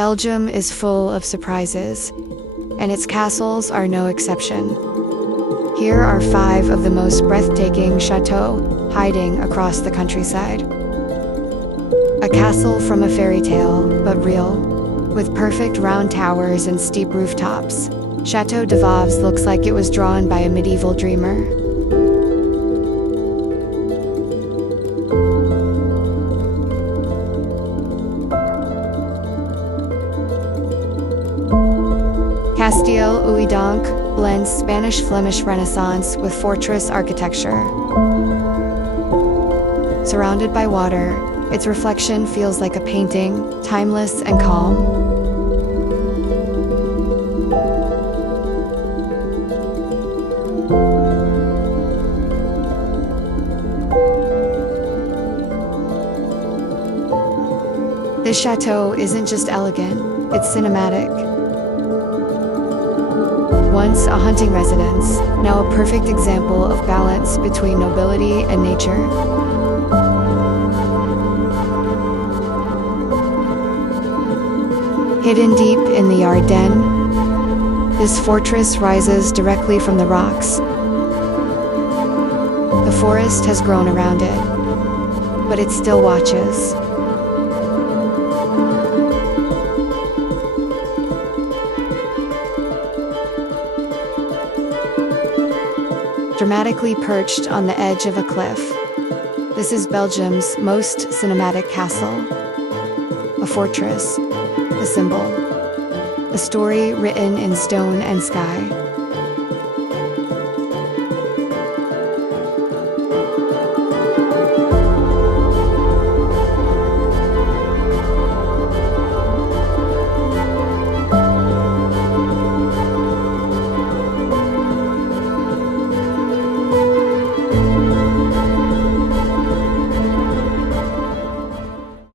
Belgium is full of surprises, and its castles are no exception. Here are 5 of the most breathtaking chateaux hiding across the countryside. A castle from a fairy tale, but real, with perfect round towers and steep rooftops. Chateau de Vauves looks like it was drawn by a medieval dreamer. Castillo Uidonc blends Spanish-Flemish Renaissance with fortress architecture. Surrounded by water, its reflection feels like a painting, timeless and calm. This chateau isn't just elegant, it's cinematic. Once a hunting residence, now a perfect example of balance between nobility and nature. Hidden deep in the Ardennes, this fortress rises directly from the rocks. The forest has grown around it, but it still watches. Dramatically perched on the edge of a cliff. This is Belgium's most cinematic castle. A fortress, a symbol, a story written in stone and sky.